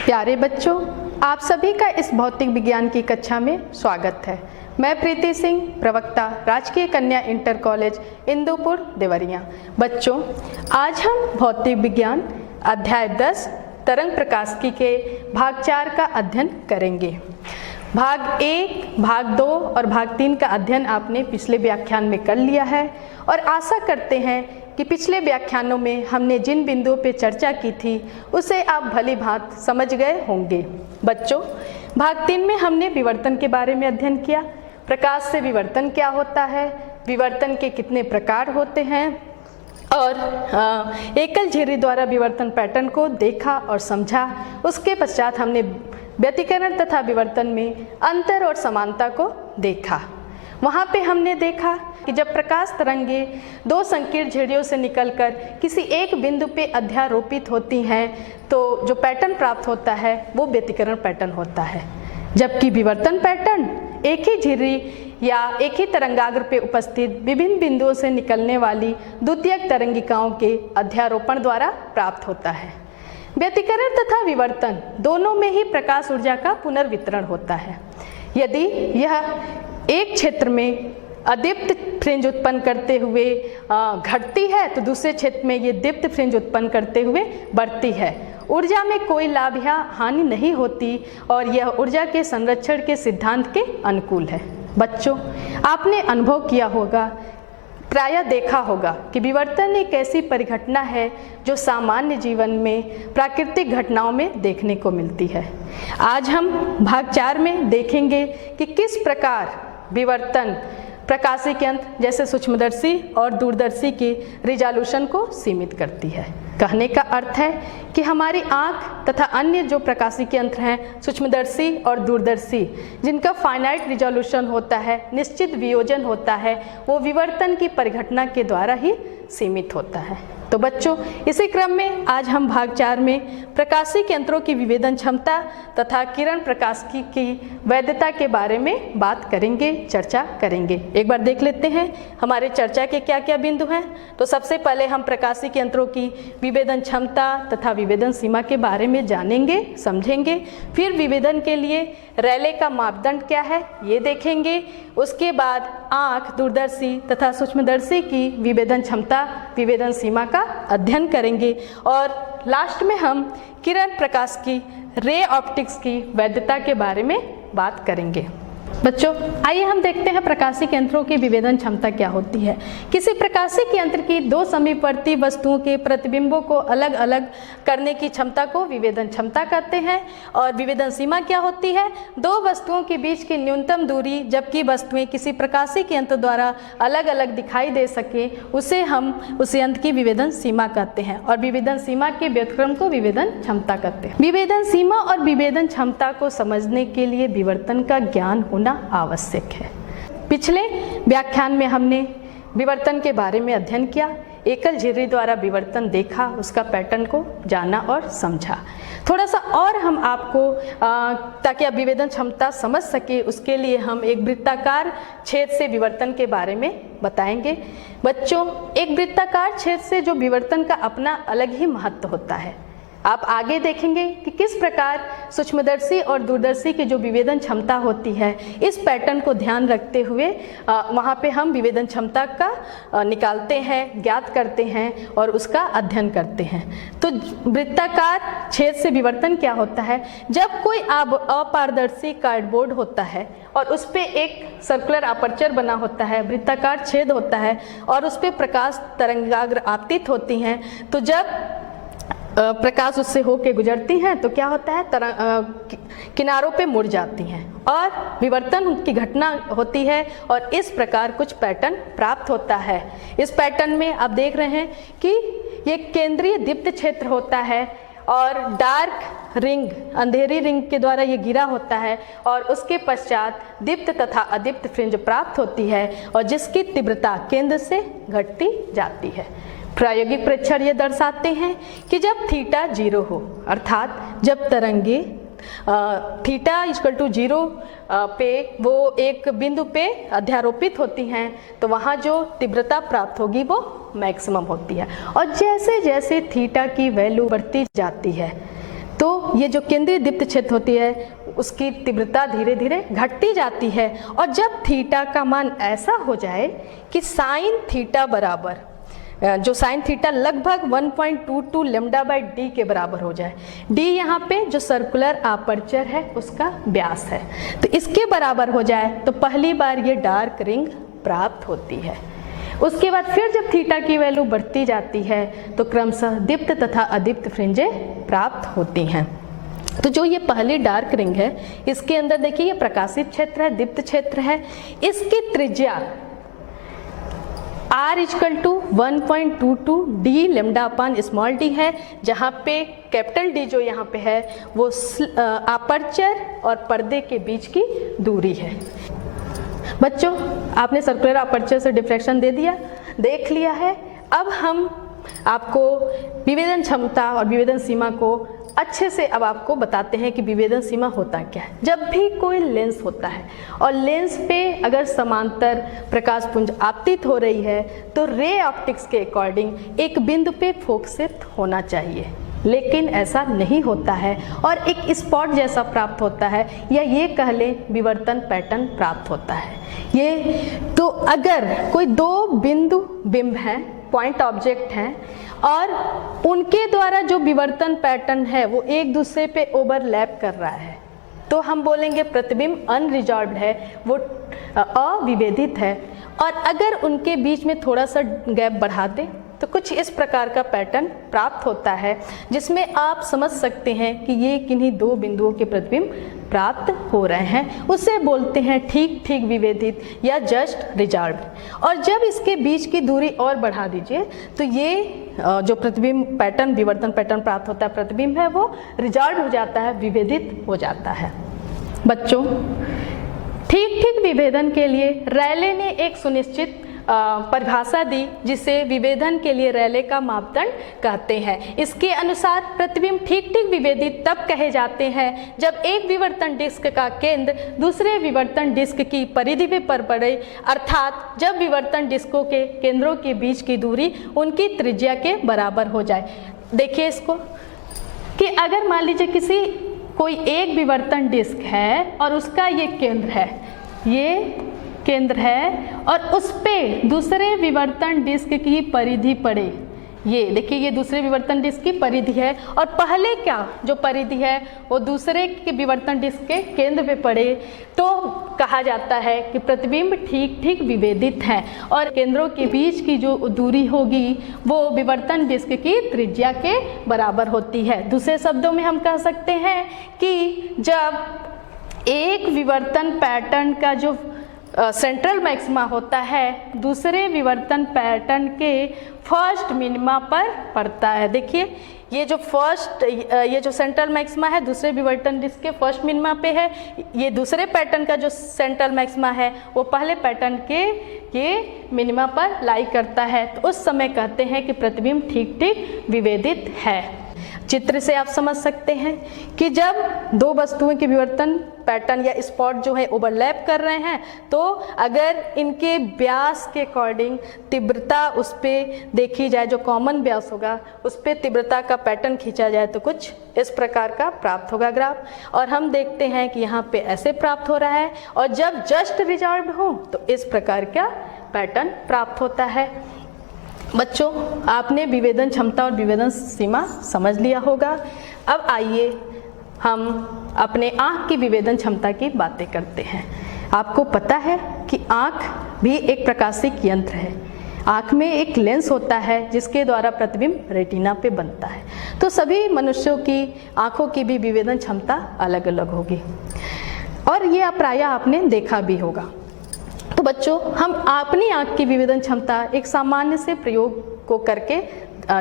प्यारे बच्चों, आप सभी का इस भौतिक विज्ञान की कक्षा में स्वागत है। मैं प्रीति सिंह, प्रवक्ता, राजकीय कन्या इंटर कॉलेज इंदुपुर देवरिया। बच्चों, आज हम भौतिक विज्ञान अध्याय 10 तरंग प्रकाशिकी के भाग 4 का अध्ययन करेंगे। भाग 1, भाग 2 और भाग 3 का अध्ययन आपने पिछले व्याख्यान में कर लिया है और आशा करते हैं कि पिछले व्याख्यानों में हमने जिन बिंदुओं पर चर्चा की थी उसे आप भली भांति समझ गए होंगे। बच्चों, भाग 3 में हमने विवर्तन के बारे में अध्ययन किया। प्रकाश से विवर्तन क्या होता है, विवर्तन के कितने प्रकार होते हैं और एकल झिर्री द्वारा विवर्तन पैटर्न को देखा और समझा। उसके पश्चात हमने व्यतिकरण तथा विवर्तन में अंतर और समानता को देखा। वहाँ पे हमने देखा कि जब प्रकाश तरंगे दो संकीर्ण झिर्रियों से निकलकर किसी एक बिंदु पे अध्यारोपित होती हैं तो जो पैटर्न प्राप्त होता है वो व्यतिकरण पैटर्न होता है, जबकि विवर्तन पैटर्न एक ही झिर्री या एक ही तरंगाग्र पे उपस्थित विभिन्न बिंदुओं से निकलने वाली द्वितीयक तरंगिकाओं के अध्यारोपण द्वारा प्राप्त होता है। व्यतिकरण तथा विवर्तन दोनों में ही प्रकाश ऊर्जा का पुनर्वितरण होता है। यदि यह एक क्षेत्र में अदीप्त फ्रिंज उत्पन्न करते हुए घटती है तो दूसरे क्षेत्र में ये दीप्त फ्रिंज उत्पन्न करते हुए बढ़ती है। ऊर्जा में कोई लाभ या हानि नहीं होती और यह ऊर्जा के संरक्षण के सिद्धांत के अनुकूल है। बच्चों, आपने अनुभव किया होगा, प्रायः देखा होगा कि विवर्तन एक ऐसी परिघटना है जो सामान्य जीवन में प्राकृतिक घटनाओं में देखने को मिलती है। आज हम भाग 4 में देखेंगे कि किस प्रकार विवर्तन प्रकाशिकी यंत्र जैसे सूक्ष्मदर्शी और दूरदर्शी की रिजोल्यूशन को सीमित करती है। कहने का अर्थ है कि हमारी आँख तथा अन्य जो प्रकाशिकी यंत्र हैं, सूक्ष्मदर्शी और दूरदर्शी, जिनका फाइनाइट रिजोल्यूशन होता है, निश्चित वियोजन होता है, वो विवर्तन की परिघटना के द्वारा ही सीमित होता है। तो बच्चों, इसी क्रम में आज हम भाग 4 में प्रकाशिकी यंत्रों की विभेदन क्षमता तथा किरण प्रकाशिकी की वैधता के बारे में बात करेंगे, चर्चा करेंगे। एक बार देख लेते हैं हमारे चर्चा के क्या क्या बिंदु हैं। तो सबसे पहले हम प्रकाशिकी यंत्रों की विभेदन क्षमता तथा विभेदन सीमा के बारे में जानेंगे, समझेंगे। फिर विभेदन के लिए रेले का मापदंड क्या है ये देखेंगे। उसके बाद आँख, दूरदर्शी तथा सूक्ष्मदर्शी की विभेदन क्षमता, विभेदन सीमा का अध्ययन करेंगे और लास्ट में हम किरण प्रकाश की रे ऑप्टिक्स की वैधता के बारे में बात करेंगे। बच्चों, आइए हम देखते हैं प्रकाशिकी यंत्रों की विभेदन क्षमता क्या होती है। किसी प्रकाशिकी यंत्र की दो समीपवर्ती वस्तुओं के प्रतिबिंबों को अलग अलग करने की क्षमता को विभेदन क्षमता कहते हैं। और विभेदन सीमा क्या होती है? दो वस्तुओं के बीच की न्यूनतम दूरी जबकि वस्तुएं किसी प्रकाशिकी यंत्र द्वारा अलग अलग दिखाई दे सके उसे हम उस यंत्र की विभेदन सीमा कहते हैं और विभेदन सीमा के व्युत्क्रम को विभेदन क्षमता कहते हैं। विभेदन सीमा और विभेदन क्षमता को समझने के लिए विवर्तन का ज्ञान होना आवश्यक है। पिछले व्याख्यान में हमने विवर्तन के बारे में अध्ययन किया, एकल झिर्री द्वारा विवर्तन देखा, उसका पैटर्न को जाना और समझा। थोड़ा सा और हम आपको ताकि आप विभेदन क्षमता समझ सके उसके लिए हम एक वृत्ताकार छेद से विवर्तन के बारे में बताएंगे। बच्चों, एक वृत्ताकार छेद से जो विवर्तन का अपना अलग ही महत्व होता है। आप आगे देखेंगे कि किस प्रकार सूक्ष्मदर्शी और दूरदर्शी की जो विभेदन क्षमता होती है, इस पैटर्न को ध्यान रखते हुए वहाँ पे हम विभेदन क्षमता का निकालते हैं, ज्ञात करते हैं और उसका अध्ययन करते हैं। तो वृत्ताकार छेद से विवर्तन क्या होता है? जब कोई अपारदर्शी कार्डबोर्ड होता है और उस पर एक सर्कुलर अपर्चर बना होता है, वृत्ताकार छेद होता है और उस पर प्रकाश तरंगाग्र आपतित होती हैं, तो जब प्रकाश उससे होके गुजरती हैं तो क्या होता है, किनारों पे मुड़ जाती हैं और विवर्तन की घटना होती है और इस प्रकार कुछ पैटर्न प्राप्त होता है। इस पैटर्न में आप देख रहे हैं कि ये केंद्रीय दीप्त क्षेत्र होता है और डार्क रिंग, अंधेरी रिंग के द्वारा ये गिरा होता है और उसके पश्चात दीप्त तथा अदीप्त फ्रिंज प्राप्त होती है और जिसकी तीव्रता केंद्र से घटती जाती है। प्रायोगिक परीक्षण ये दर्शाते हैं कि जब थीटा 0 हो, अर्थात जब तरंगे थीटा इक्वल टू 0 पे वो एक बिंदु पे अध्यारोपित होती हैं तो वहाँ जो तीव्रता प्राप्त होगी वो मैक्सिमम होती है। और जैसे जैसे थीटा की वैल्यू बढ़ती जाती है तो ये जो केंद्रीय दीप्त क्षेत्र होती है उसकी तीव्रता धीरे धीरे घटती जाती है, और जब थीटा का मान ऐसा हो जाए कि साइन थीटा बराबर, जो साइन थीटा लगभग 1.22 लैम्डा बाई डी के बराबर हो जाए, डी यहाँ पे जो सर्कुलर अपर्चर है उसका व्यास है, तो इसके बराबर हो जाए तो पहली बार ये डार्क रिंग प्राप्त होती है। उसके बाद फिर जब थीटा की वैल्यू बढ़ती जाती है तो क्रमशः दीप्त तथा अदीप्त फ्रिंजें प्राप्त होती हैं। तो जो ये पहली डार्क रिंग है इसके अंदर देखिए ये प्रकाशित क्षेत्र है, दीप्त क्षेत्र है, इसकी त्रिज्या R = 1.22 डी लैम्डा अपान स्मॉल डी है, जहाँ पे कैपिटल डी जो यहाँ पे है वो अपर्चर और पर्दे के बीच की दूरी है। बच्चों, आपने सर्कुलर अपर्चर से डिफ्रैक्शन देख लिया है। अब हम आपको विभेदन क्षमता और विभेदन सीमा को अच्छे से अब आपको बताते हैं कि विभेदन सीमा होता क्या है। जब भी कोई लेंस होता है और लेंस पे अगर समांतर प्रकाश पुंज आपतित हो रही है तो रे ऑप्टिक्स के अकॉर्डिंग एक बिंदु पे फोकसित होना चाहिए, लेकिन ऐसा नहीं होता है और एक स्पॉट जैसा प्राप्त होता है, या ये कह लें विवर्तन पैटर्न प्राप्त होता है। ये तो अगर कोई दो बिंदु बिंब हैं, पॉइंट ऑब्जेक्ट हैं, और उनके द्वारा जो विवर्तन पैटर्न है वो एक दूसरे पे ओवरलैप कर रहा है, तो हम बोलेंगे प्रतिबिंब अनरिजॉल्व्ड है, वो अविभेदित है। और अगर उनके बीच में थोड़ा सा गैप बढ़ा दें तो कुछ इस प्रकार का पैटर्न प्राप्त होता है, जिसमें आप समझ सकते हैं कि ये किन्हीं दो बिंदुओं के प्रतिबिंब प्राप्त हो रहे हैं, उसे बोलते हैं ठीक ठीक विभेदित या जस्ट रिजॉल्व्ड। और जब इसके बीच की दूरी और बढ़ा दीजिए तो ये जो प्रतिबिंब पैटर्न, विवर्तन पैटर्न प्राप्त होता है, प्रतिबिंब है, वो रिजॉल्व हो जाता है, विभेदित हो जाता है। बच्चों, ठीक ठीक विभेदन के लिए रैले ने एक सुनिश्चित परिभाषा दी जिसे विभेदन के लिए रैले का मापदंड कहते हैं। इसके अनुसार प्रतिबिंब ठीक ठीक विभेदित तब कहे जाते हैं जब एक विवर्तन डिस्क का केंद्र दूसरे विवर्तन डिस्क की परिधि पर पड़े, अर्थात जब विवर्तन डिस्कों के केंद्रों के बीच की दूरी उनकी त्रिज्या के बराबर हो जाए। देखिए इसको कि अगर मान लीजिए कोई एक विवर्तन डिस्क है और उसका ये केंद्र है, ये केंद्र है, और उस पे दूसरे विवर्तन डिस्क की परिधि पड़े, ये देखिए ये दूसरे विवर्तन डिस्क की परिधि है, और पहले क्या जो परिधि है वो दूसरे के विवर्तन डिस्क के केंद्र पे पड़े, तो कहा जाता है कि प्रतिबिंब ठीक ठीक विभेदित है और केंद्रों के बीच की जो दूरी होगी वो विवर्तन डिस्क की त्रिज्या के बराबर होती है। दूसरे शब्दों में हम कह सकते हैं कि जब एक विवर्तन पैटर्न का जो सेंट्रल मैक्सिमा होता है दूसरे विवर्तन पैटर्न के फर्स्ट मिनिमा पर पड़ता है। देखिए ये जो सेंट्रल मैक्सिमा है दूसरे विवर्तन डिस्क के फर्स्ट मिनिमा पे है, ये दूसरे पैटर्न का जो सेंट्रल मैक्सिमा है वो पहले पैटर्न के ये मिनिमा पर लाई करता है, तो उस समय कहते हैं कि प्रतिबिंब ठीक ठीक विभेदित है। चित्र से आप समझ सकते हैं कि जब दो वस्तुओं के विवर्तन पैटर्न या स्पॉट जो है ओवरलैप कर रहे हैं, तो अगर इनके व्यास के अकॉर्डिंग तीव्रता उस पर देखी जाए, जो कॉमन व्यास होगा उस पर तीव्रता का पैटर्न खींचा जाए तो कुछ इस प्रकार का प्राप्त होगा ग्राफ। और हम देखते हैं कि यहाँ पे ऐसे प्राप्त हो रहा है, और जब जस्ट रिजॉल्व हो तो इस प्रकार का पैटर्न प्राप्त होता है। बच्चों, आपने विभेदन क्षमता और विभेदन सीमा समझ लिया होगा। अब आइए हम अपने आँख की विभेदन क्षमता की बातें करते हैं। आपको पता है कि आँख भी एक प्रकाशिक यंत्र है। आँख में एक लेंस होता है जिसके द्वारा प्रतिबिंब रेटिना पे बनता है। तो सभी मनुष्यों की आँखों की भी विभेदन क्षमता अलग अलग होगी, और ये प्रायः आपने देखा भी होगा। तो बच्चों, हम अपनी आँख की विभेदन क्षमता एक सामान्य से प्रयोग को करके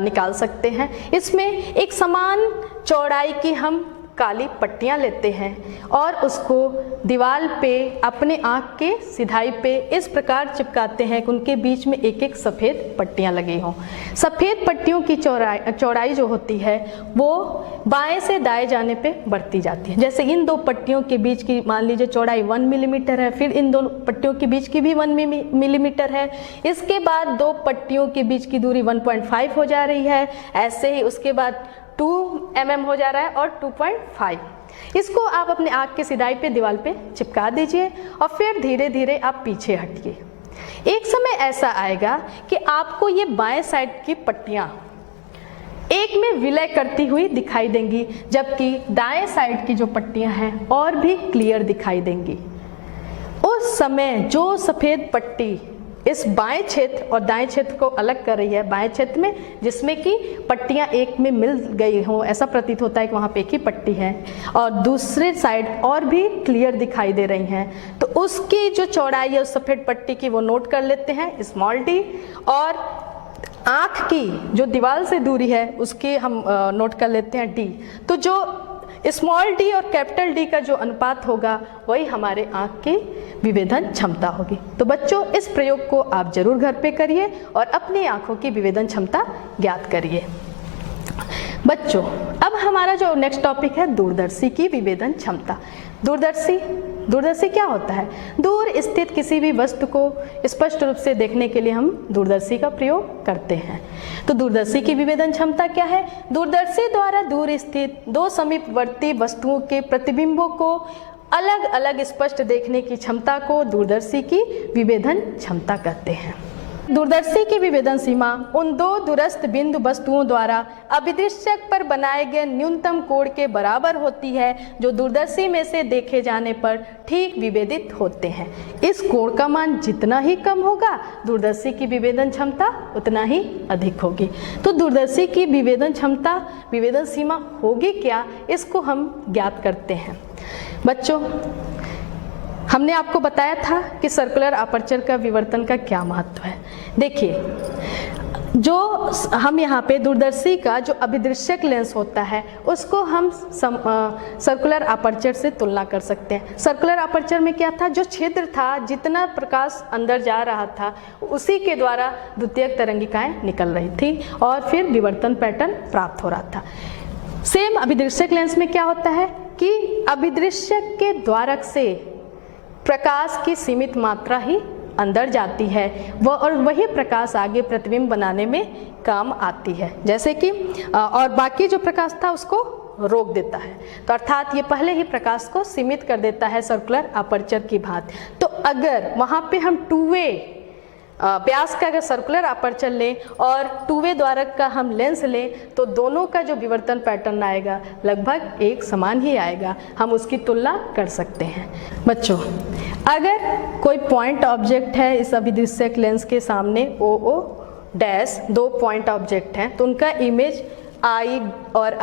निकाल सकते हैं। इसमें एक समान चौड़ाई की हम काली पट्टियाँ लेते हैं और उसको दीवार पे अपने आँख के सिधाई पे इस प्रकार चिपकाते हैं कि उनके बीच में एक एक सफ़ेद पट्टियाँ लगी हों। सफ़ेद पट्टियों की चौड़ाई जो होती है वो बाएं से दाएं जाने पे बढ़ती जाती है। जैसे इन दो पट्टियों के बीच की मान लीजिए चौड़ाई 1 मिलीमीटर है, फिर इन दोनों पट्टियों के बीच की भी 1 मिलीमीटर है, इसके बाद दो पट्टियों के बीच की दूरी 1.5 हो जा रही है, ऐसे ही उसके बाद 2 mm हो जा रहा है और 2.5। इसको आप अपने आँख की सिधाई पे दीवार पे चिपका दीजिए और फिर धीरे धीरे आप पीछे हटिए। एक समय ऐसा आएगा कि आपको ये बाएं साइड की पट्टियाँ एक में विलय करती हुई दिखाई देंगी, जबकि दाएं साइड की जो पट्टियां हैं और भी क्लियर दिखाई देंगी। उस समय जो सफ़ेद पट्टी इस बाएं क्षेत्र और दाएं क्षेत्र को अलग कर रही है, बाएं क्षेत्र में जिसमें कि पट्टियां एक में मिल गई हों, ऐसा प्रतीत होता है कि वहाँ पे एक ही पट्टी है, और दूसरे साइड और भी क्लियर दिखाई दे रही हैं, तो उसकी जो चौड़ाई है उस सफ़ेद पट्टी की वो नोट कर लेते हैं स्मॉल d, और आँख की जो दीवार से दूरी है उसकी हम नोट कर लेते हैं d। तो जो स्मॉल d और कैपिटल D का जो अनुपात होगा वही हमारे आँख की विभेदन क्षमता होगी। तो बच्चों, इस प्रयोग को आप जरूर घर पे करिए और अपनी आँखों की विभेदन क्षमता ज्ञात करिए। बच्चों, अब हमारा जो नेक्स्ट टॉपिक है दूरदर्शी की विभेदन क्षमता। दूरदर्शी क्या होता है? दूर स्थित किसी भी वस्तु को स्पष्ट रूप से देखने के लिए हम दूरदर्शी का प्रयोग करते हैं। तो दूरदर्शी की विभेदन क्षमता क्या है? दूरदर्शी द्वारा दूर स्थित दो समीपवर्ती वस्तुओं के प्रतिबिंबों को अलग अलग स्पष्ट देखने की क्षमता को दूरदर्शी की विभेदन क्षमता कहते हैं। दूरदर्शी की विभेदन सीमा उन दो दूरस्थ बिंदु वस्तुओं द्वारा अभिदृश्यक पर बनाए गए न्यूनतम कोण के बराबर होती है, जो दूरदर्शी में से देखे जाने पर ठीक विभेदित होते हैं। इस कोण का मान जितना ही कम होगा, दूरदर्शी की विभेदन क्षमता उतना ही अधिक होगी। तो दूरदर्शी की विभेदन क्षमता, विभेदन सीमा होगी क्या, इसको हम ज्ञात करते हैं। बच्चों, हमने आपको बताया था कि सर्कुलर अपर्चर का विवर्तन का क्या महत्व है। देखिए, जो हम यहाँ पे दूरदर्शी का जो अभिदृश्यक लेंस होता है उसको हम सर्कुलर अपर्चर से तुलना कर सकते हैं। सर्कुलर अपर्चर में क्या था? जो छिद्र था, जितना प्रकाश अंदर जा रहा था उसी के द्वारा द्वितीयक तरंगिकाएं निकल रही थी और फिर विवर्तन पैटर्न प्राप्त हो रहा था। सेम अभिदृश्यक लेंस में क्या होता है कि अभिदृश्यक के द्वारक से प्रकाश की सीमित मात्रा ही अंदर जाती है और वही प्रकाश आगे प्रतिबिंब बनाने में काम आती है, जैसे कि और बाकी जो प्रकाश था उसको रोक देता है। तो अर्थात ये पहले ही प्रकाश को सीमित कर देता है सर्कुलर अपर्चर की भांति। तो अगर वहाँ पे हम 2-वे व्यास का अगर सर्कुलर अपर्चर लें और 2-वे द्वारक का हम लेंस लें तो दोनों का जो विवर्तन पैटर्न आएगा लगभग एक समान ही आएगा। हम उसकी तुलना कर सकते हैं। बच्चों, अगर कोई पॉइंट ऑब्जेक्ट है इस अभिदृश्यक लेंस के सामने OO डैश, दो पॉइंट ऑब्जेक्ट हैं, तो उनका इमेज I और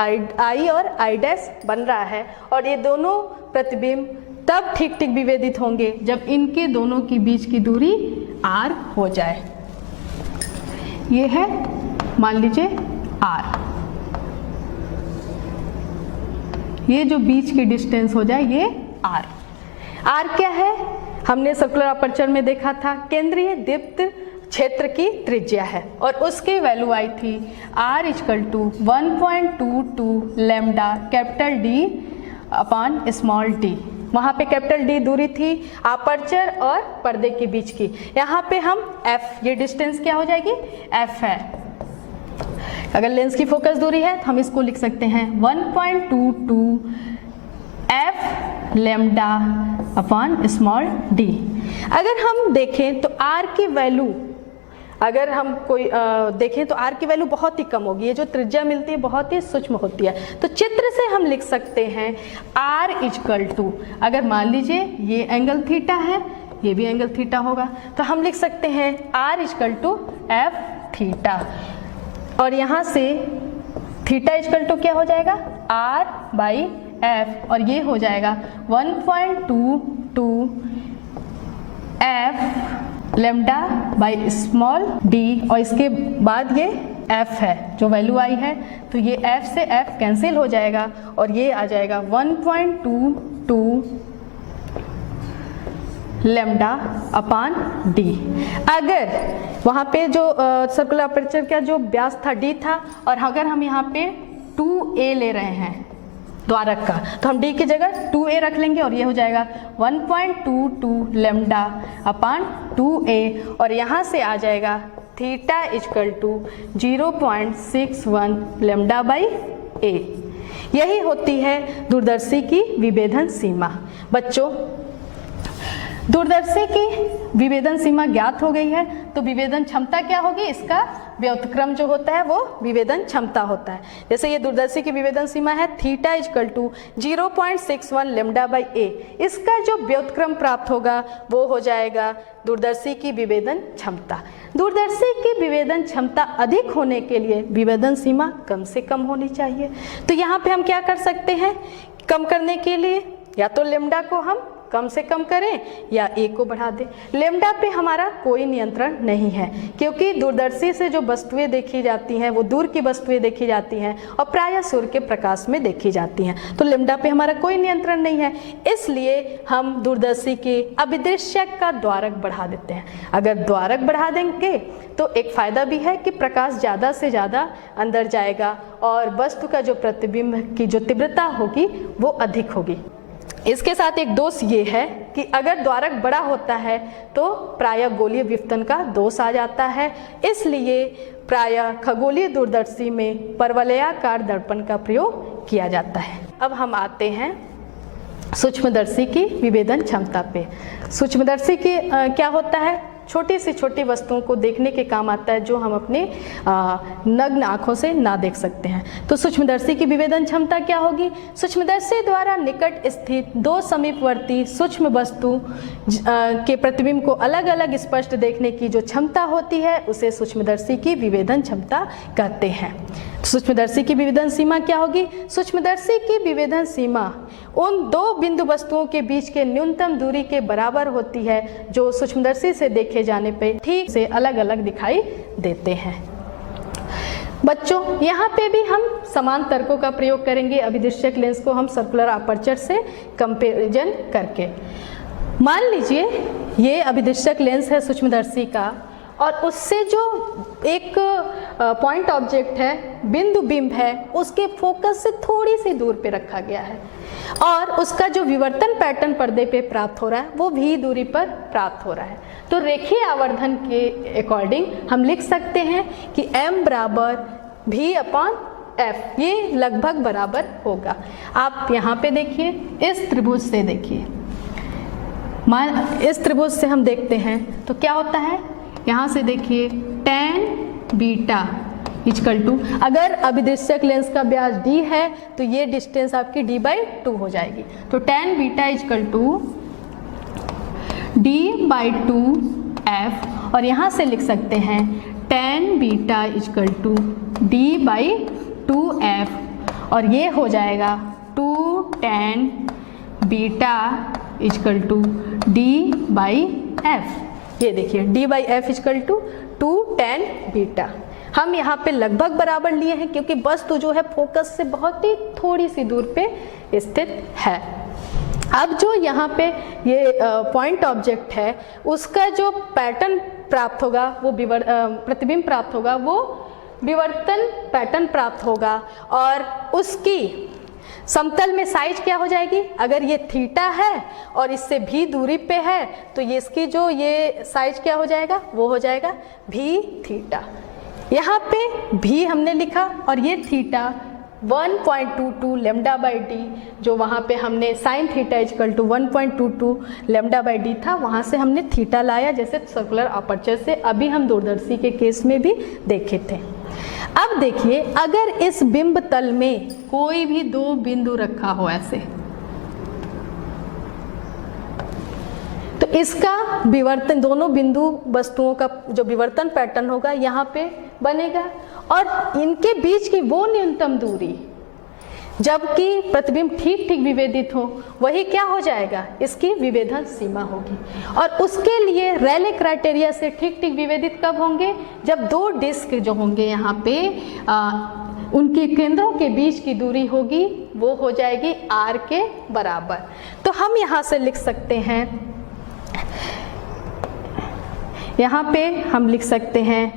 I डैश बन रहा है और ये दोनों प्रतिबिंब तब ठीक ठीक विभेदित होंगे जब इनके दोनों के बीच की दूरी r हो जाए। ये है, मान लीजिए r, ये जो बीच की डिस्टेंस हो जाए ये r क्या है? हमने सर्कुलर अपर्चर में देखा था केंद्रीय दीप्त क्षेत्र की त्रिज्या है और उसकी वैल्यू आई थी r = 1.22 lambda capital D upon small d। वहाँ पे कैपिटल D दूरी थी अपर्चर और पर्दे के बीच की। यहाँ पे हम f, ये डिस्टेंस क्या हो जाएगी? f है। अगर लेंस की फोकस दूरी है तो हम इसको लिख सकते हैं 1.22 f lambda upon small d। अगर हम देखें तो r की वैल्यू, अगर हम कोई देखें तो r की वैल्यू बहुत ही कम होगी। ये जो त्रिज्या मिलती है बहुत ही सूक्ष्म होती है। तो चित्र से हम लिख सकते हैं r = अगर मान लीजिए ये एंगल थीटा है, ये भी एंगल थीटा होगा, तो हम लिख सकते हैं r = f थीटा, और यहाँ से थीटा = क्या हो जाएगा? r/f, और ये हो जाएगा 1.22 f lambda by small d, और इसके बाद ये f है जो वैल्यू आई है, तो ये f से f कैंसिल हो जाएगा और ये आ जाएगा 1.22 लैम्डा अपॉन d। अगर वहाँ पे जो सर्कुलर अपर्चर का जो व्यास था d था, और अगर हम यहाँ पे 2a ले रहे हैं द्वारक का, तो हम d की जगह 2a रख लेंगे और ये हो जाएगा 1.22 लैम्डा अपॉन 2a, और यहाँ से आ जाएगा थीटा = 0.61 लैम्डा बाई ए। यही होती है दूरदर्शी की विभेदन सीमा। बच्चों, दूरदर्शी की विभेदन सीमा ज्ञात हो गई है, तो विभेदन क्षमता क्या होगी? इसका व्युत्क्रम जो होता है वो विभेदन क्षमता होता है। जैसे ये दूरदर्शी की विभेदन सीमा है theta equal to 0.61 lambda by A. इसका जो व्युत्क्रम प्राप्त होगा वो हो जाएगा दूरदर्शी की विभेदन क्षमता। दूरदर्शी की विभेदन क्षमता अधिक होने के लिए विभेदन सीमा कम से कम होनी चाहिए। तो यहाँ पे हम क्या कर सकते हैं? कम करने के लिए या तो लैम्डा को हम कम से कम करें या ए को बढ़ा दें। लैम्डा पे हमारा कोई नियंत्रण नहीं है, क्योंकि दूरदर्शी से जो वस्तुएं देखी जाती हैं वो दूर की वस्तुएं देखी जाती हैं और प्रायः सूर्य के प्रकाश में देखी जाती हैं। तो लैम्डा पे हमारा कोई नियंत्रण नहीं है, इसलिए हम दूरदर्शी के अभिदृश्यक का द्वारक बढ़ा देते हैं। अगर द्वारक बढ़ा देंगे तो एक फायदा भी है कि प्रकाश ज़्यादा से ज़्यादा अंदर जाएगा और वस्तु का जो प्रतिबिंब की जो तीव्रता होगी वो अधिक होगी। इसके साथ एक दोष ये है कि अगर द्वारक बड़ा होता है तो प्रायः गोलीय विवर्तन का दोष आ जाता है, इसलिए प्रायः खगोलीय दूरदर्शी में परवलयाकार दर्पण का प्रयोग किया जाता है। अब हम आते हैं सूक्ष्मदर्शी की विभेदन क्षमता पे। सूक्ष्मदर्शी की क्या होता है? छोटी से छोटी वस्तुओं को देखने के काम आता है जो हम अपने नग्न आँखों से ना देख सकते हैं। तो सूक्ष्मदर्शी की विभेदन क्षमता क्या होगी? सूक्ष्मदर्शी द्वारा निकट स्थित दो समीपवर्ती सूक्ष्म वस्तु के प्रतिबिंब को अलग अलग स्पष्ट देखने की जो क्षमता होती है उसे सूक्ष्मदर्शी की विभेदन क्षमता कहते हैं। सूक्ष्मदर्शी की विभेदन सीमा क्या होगी? सूक्ष्मदर्शी की विभेदन सीमा उन दो बिंदु वस्तुओं के बीच के न्यूनतम दूरी के बराबर होती है जो सूक्ष्मदर्शी से देखे जाने पे ठीक से अलग अलग दिखाई देते हैं। बच्चों, यहाँ पे भी हम समान तर्कों का प्रयोग करेंगे अभिदृश्यक लेंस को हम सर्कुलर अपर्चर से कंपेरिजन करके। मान लीजिए ये अभिदृश्यक लेंस है सूक्ष्मदर्शी का और उससे जो एक पॉइंट ऑब्जेक्ट है, बिंदु बिंब है, उसके फोकस से थोड़ी सी दूर पे रखा गया है और उसका जो विवर्तन पैटर्न पर्दे पे प्राप्त हो रहा है वो भी दूरी पर प्राप्त हो रहा है। तो रेखीय आवर्धन के अकॉर्डिंग हम लिख सकते हैं कि m बराबर v अपॉन f, ये लगभग बराबर होगा। आप यहाँ पे देखिए, इस त्रिभुज से देखिए, इस त्रिभुज से हम देखते हैं तो क्या होता है? यहाँ से देखिए tan बीटा इक्वल टू, अगर अभिदृश्यक लेंस का व्यास d है तो ये डिस्टेंस आपकी d/2 हो जाएगी। तो tan beta equal to d/2f और यहाँ से लिख सकते हैं tan beta equal to d/2f और ये हो जाएगा 2 tan beta equal to d/f। ये देखिए d/f equal to 2 tan beta. हम यहाँ पे लगभग बराबर लिए हैं क्योंकि वस्तु जो है फोकस से बहुत ही थोड़ी सी दूर पे स्थित है। अब जो यहाँ पे ये पॉइंट ऑब्जेक्ट है उसका जो पैटर्न प्राप्त होगा वो प्रतिबिंब प्राप्त होगा, वो विवर्तन पैटर्न प्राप्त होगा और उसकी समतल में साइज क्या हो जाएगी? अगर ये थीटा है और इससे भी दूरी पे है तो ये इसकी जो ये साइज क्या हो जाएगा? वो हो जाएगा भी थीटा। यहाँ पे भी हमने लिखा और ये थीटा 1.22 लैम्डा बाई डी, जो वहाँ पे हमने sine theta equal to 1.22 lambda by d था, वहाँ से हमने थीटा लाया जैसे सर्कुलर अपर्चर से अभी हम दूरदर्शी के केस में भी देखे थे। अब देखिए, अगर इस बिंब तल में कोई भी दो बिंदु रखा हो ऐसे, तो इसका विवर्तन, दोनों बिंदु वस्तुओं का जो विवर्तन पैटर्न होगा यहाँ पे बनेगा और इनके बीच की वो न्यूनतम दूरी जबकि प्रतिबिंब ठीक ठीक विभेदित हो, वही क्या हो जाएगा? इसकी विभेदन सीमा होगी। और उसके लिए रैले क्राइटेरिया से ठीक ठीक विभेदित कब होंगे? जब दो डिस्क जो होंगे यहाँ पे उनके केंद्रों के बीच की दूरी होगी वो हो जाएगी r के बराबर। तो हम यहाँ से लिख सकते हैं, यहाँ पे हम लिख सकते हैं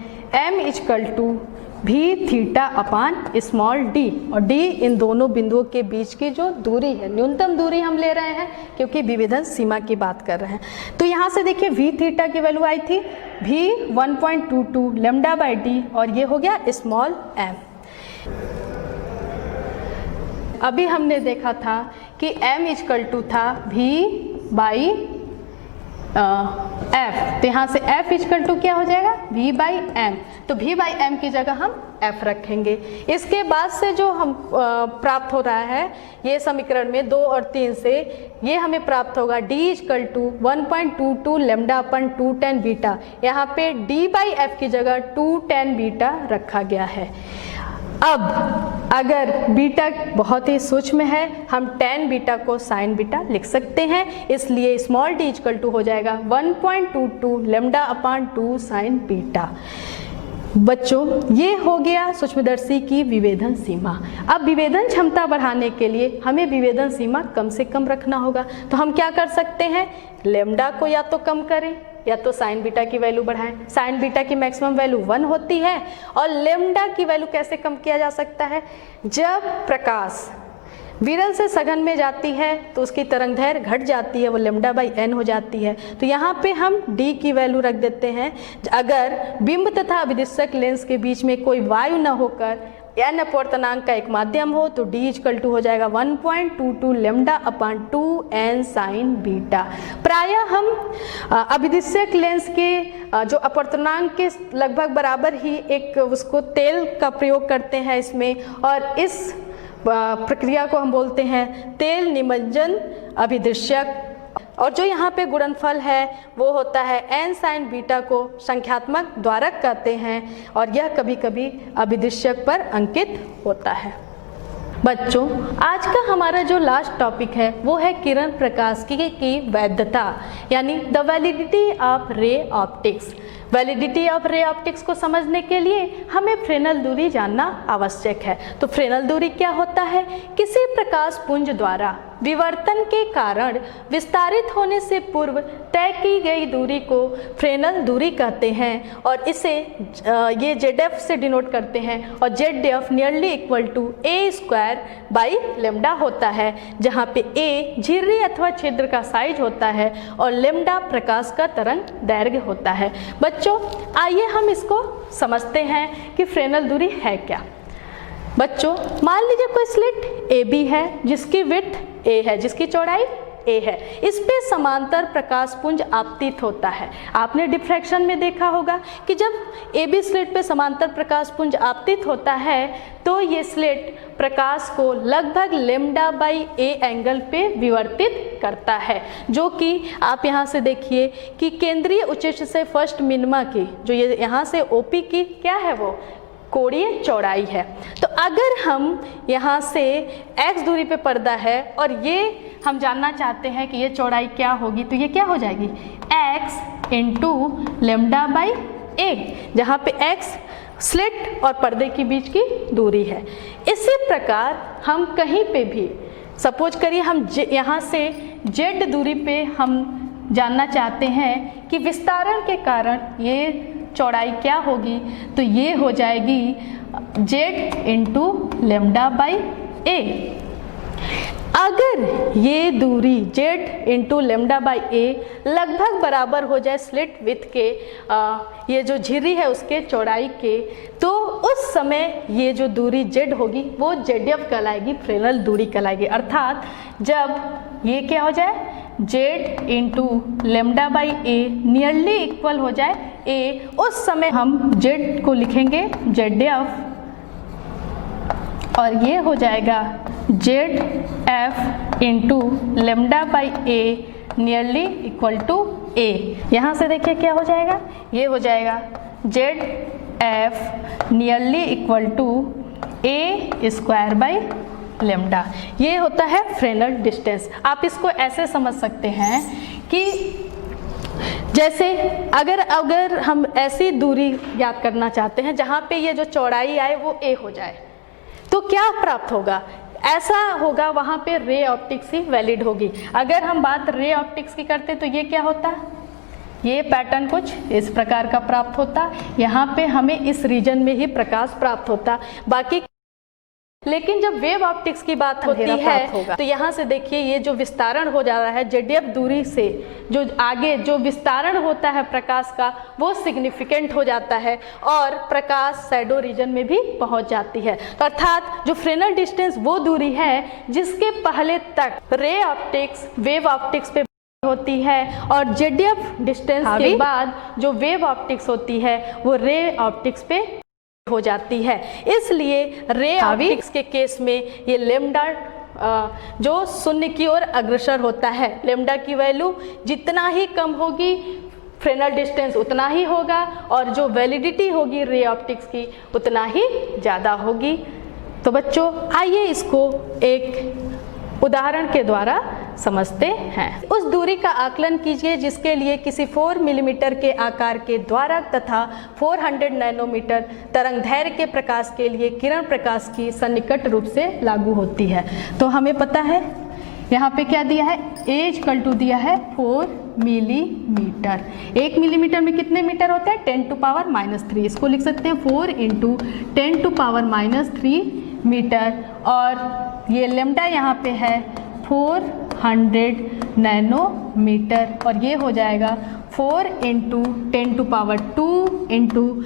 m इक्वल टू भी थीटा अपान स्मॉल d, और d इन दोनों बिंदुओं के बीच की जो दूरी है, न्यूनतम दूरी हम ले रहे हैं क्योंकि विभेदन सीमा की बात कर रहे हैं। तो यहाँ से देखिए v थीटा की वैल्यू आई थी भी 1.22 लैम्डा बाई d और ये हो गया स्मॉल m। अभी हमने देखा था कि m इक्वल टू था v बाई f, तो यहाँ से f इक्वल टू क्या हो जाएगा v बाई एम, तो v बाई एम की जगह हम f रखेंगे। इसके बाद से जो हम प्राप्त हो रहा है ये समीकरण में 2 और 3 से ये हमें प्राप्त होगा d equal to 1.22 lambda upon 2 tan beta, यहाँ पे d बाई एफ की जगह 2 tan बीटा रखा गया है। अब अगर बीटा बहुत ही सूक्ष्म है हम tan बीटा को sin बीटा लिख सकते हैं, इसलिए स्मॉल d इक्वल टू हो जाएगा 1.22 लेमडा अपान 2 sin बीटा। बच्चों ये हो गया सूक्ष्मदर्शी की विभेदन सीमा। अब विभेदन क्षमता बढ़ाने के लिए हमें विभेदन सीमा कम से कम रखना होगा, तो हम क्या कर सकते हैं, लेमडा को या तो कम करें या तो साइन बीटा की वैल्यू बढ़ाएं। साइन बीटा की मैक्सिमम वैल्यू 1 होती है और लेमडा की वैल्यू कैसे कम किया जा सकता है, जब प्रकाश विरल से सघन में जाती है तो उसकी तरंग दैर्घ्य घट जाती है, वो लेमडा बाई एन हो जाती है। तो यहाँ पे हम d की वैल्यू रख देते हैं। अगर बिंब तथा अभिदिशक लेंस के बीच में कोई वायु न होकर n अपवर्तनांक का एक माध्यम हो तो d इक्वल टू हो जाएगा 1.22 लेमडा अपान 2n साइन बीटा। प्रायः हम अभिदिशक लेंस के जो अपवर्तनांक के लगभग बराबर ही एक उसको तेल का प्रयोग करते हैं इसमें, और इस प्रक्रिया को हम बोलते हैं तेल निमज्जन अभिदृश्यक, और जो यहाँ पे गुणनफल है वो होता है n साइन बीटा को संख्यात्मक द्वारक कहते हैं, और यह कभी कभी अभिदृश्यक पर अंकित होता है। बच्चों आज का हमारा जो लास्ट टॉपिक है वो है किरण प्रकाश की वैधता, यानी the validity of ray optics. Validity of ray optics को समझने के लिए हमें फ्रेनेल दूरी जानना आवश्यक है। तो फ्रेनेल दूरी क्या होता है, किसी प्रकाश पुंज द्वारा विवर्तन के कारण विस्तारित होने से पूर्व तय की गई दूरी को फ्रेनेल दूरी कहते हैं, और इसे ये ZF से डिनोट करते हैं, और ZF nearly equal to a square by lambda होता है, जहाँ पे a झिर्री अथवा छिद्र का साइज होता है और लेमडा प्रकाश का तरंग दैर्घ्य होता है। बच्चों आइए हम इसको समझते हैं कि फ्रेनेल दूरी है क्या। बच्चों मान लीजिए कोई स्लिट AB है जिसकी विड्थ A है, जिसकी चौड़ाई A है, इस पे समांतर प्रकाश पुंज आपतित होता है। आपने डिफ्रैक्शन में देखा होगा कि जब AB स्लिट पे समांतर प्रकाश पुंज आपतित होता है तो ये स्लिट प्रकाश को लगभग लेमडा बाई A एंगल पे विवर्तित करता है, जो कि आप यहाँ से देखिए कि केंद्रीय उच्चिष्ठ से फर्स्ट मिनिमा की जो ये यहाँ से OP की क्या है वो कोणीय चौड़ाई है। तो अगर हम यहाँ से x दूरी पे पर्दा है और ये हम जानना चाहते हैं कि ये चौड़ाई क्या होगी, तो ये क्या हो जाएगी x into lambda by a, जहाँ पे x स्लिट और पर्दे के बीच की दूरी है। इसी प्रकार हम कहीं पे भी सपोज करिए हम यहाँ से z दूरी पे हम जानना चाहते हैं कि विस्तारण के कारण ये चौड़ाई क्या होगी, तो ये हो जाएगी z into lambda by a। अगर ये दूरी z into lambda by a लगभग बराबर हो जाए स्लिट विथ के ये जो झिर्री है उसके चौड़ाई के, तो उस समय ये जो दूरी z होगी वो ZF कहलाएगी, फ्रेनेल दूरी कहलाएगी। अर्थात जब ये क्या हो जाए z into lambda by a nearly equal हो जाए a, उस समय हम z को लिखेंगे ZF और ये हो जाएगा ZF into lambda by a nearly equal to a। यहाँ से देखिए क्या हो जाएगा, ये हो जाएगा ZF nearly equal to a square by lambda. ये होता है फ्रेनेल डिस्टेंस। आप इसको ऐसे समझ सकते हैं कि जैसे अगर हम ऐसी दूरी ज्ञात करना चाहते हैं जहाँ पे ये जो चौड़ाई आए वो a हो जाए, तो क्या प्राप्त होगा, ऐसा होगा वहाँ पे रे ऑप्टिक्स ही वैलिड होगी। अगर हम बात रे ऑप्टिक्स की करते तो ये क्या होता, ये पैटर्न कुछ इस प्रकार का प्राप्त होता, यहाँ पे हमें इस रीजन में ही प्रकाश प्राप्त होता, बाकी लेकिन जब वेव ऑप्टिक्स की बात होती है तो यहाँ से देखिए ये जो विस्तारण हो जा रहा है ZF दूरी से, जो आगे जो विस्तारण होता है प्रकाश का वो सिग्निफिकेंट हो जाता है और प्रकाश शैडो रीजन में भी पहुँच जाती है। तो अर्थात जो फ्रेनेल डिस्टेंस वो दूरी है जिसके पहले तक रे ऑप्टिक्स वेव ऑप्टिक्स पे होती है और ZF डिस्टेंस के बाद जो वेव ऑप्टिक्स होती है वो रे ऑप्टिक्स पे हो जाती है। इसलिए रे ऑप्टिक्स के केस में ये लेम्डा जो शून्य की ओर अग्रसर होता है, लेम्डा की वैल्यू जितना ही कम होगी फ्रेनेल डिस्टेंस उतना ही होगा और जो वैलिडिटी होगी रे ऑप्टिक्स की उतना ही ज़्यादा होगी। तो बच्चों आइए इसको एक उदाहरण के द्वारा समझते हैं। उस दूरी का आकलन कीजिए जिसके लिए किसी 4 मिलीमीटर के आकार के द्वारक तथा 400 नैनोमीटर तरंगदैर्घ्य के प्रकाश के लिए किरण प्रकाश की सन्निकट रूप से लागू होती है। तो हमें पता है यहाँ पे क्या दिया है, A दिया है 4 मिलीमीटर। 1 मिलीमीटर में कितने मीटर होते हैं, 10⁻³ इसको लिख सकते हैं 4 × 10⁻³ मीटर और ये लेम्डा यहाँ पे है 400 नैनोमीटर और ये हो जाएगा 4 × 10⁻² ×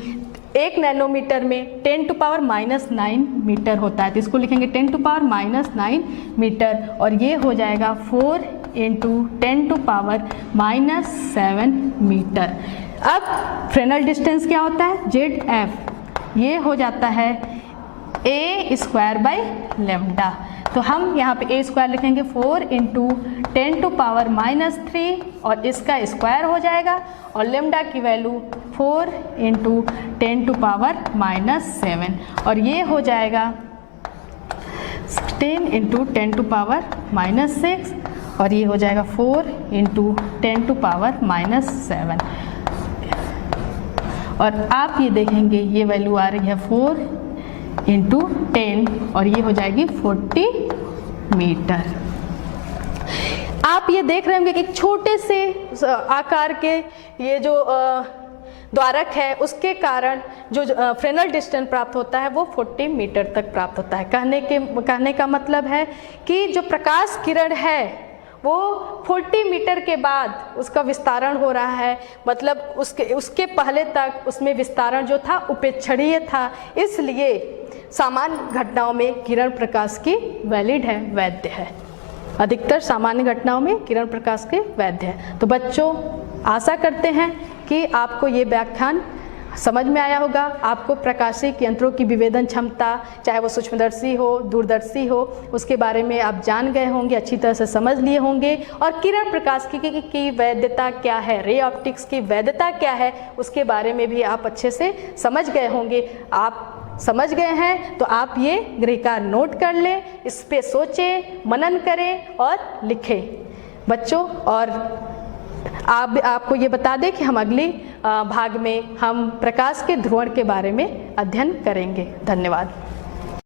1 नैनोमीटर में 10⁻⁹ मीटर होता है, तो इसको लिखेंगे 10⁻⁹ मीटर और ये हो जाएगा 4 × 10⁻⁷ मीटर। अब फ्रेनेल डिस्टेंस क्या होता है, ZF, ये हो जाता है A²/λ। तो हम यहाँ पे A² लिखेंगे 4 × 10⁻³ और इसका स्क्वायर हो जाएगा और लेम्डा की वैल्यू 4 × 10⁻⁷ और ये हो जाएगा 16 × 10⁻�6 और ये हो जाएगा 4 × 10⁻⁷। और आप ये देखेंगे ये वैल्यू आ रही है 4 × 10 और ये हो जाएगी 40 मीटर। आप ये देख रहे होंगे कि एक छोटे से आकार के ये जो द्वारक है उसके कारण जो फ्रेनेल डिस्टेंस प्राप्त होता है वो 40 मीटर तक प्राप्त होता है। कहने का मतलब है कि जो प्रकाश किरण है वो 40 मीटर के बाद उसका विस्तारण हो रहा है, मतलब उसके पहले तक उसमें विस्तारण जो था उपेक्षणीय था, इसलिए सामान्य घटनाओं में किरण प्रकाश की वैलिड है, वैध है। अधिकतर सामान्य घटनाओं में किरण प्रकाश के वैध है। तो बच्चों आशा करते हैं कि आपको ये व्याख्यान समझ में आया होगा। आपको प्रकाशिक यंत्रों की विभेदन क्षमता, चाहे वो सूक्ष्मदर्शी हो, दूरदर्शी हो, उसके बारे में आप जान गए होंगे, अच्छी तरह से समझ लिए होंगे और किरण प्रकाश की वैधता क्या है, रे ऑप्टिक्स की वैधता क्या है, उसके बारे में भी आप अच्छे से समझ गए होंगे। आप समझ गए हैं तो आप ये गृहकार नोट कर लें, इस पे सोचें, मनन करें और लिखें बच्चों। और आपको ये बता दें कि हम अगली भाग में हम प्रकाश के ध्रुवण के बारे में अध्ययन करेंगे। धन्यवाद।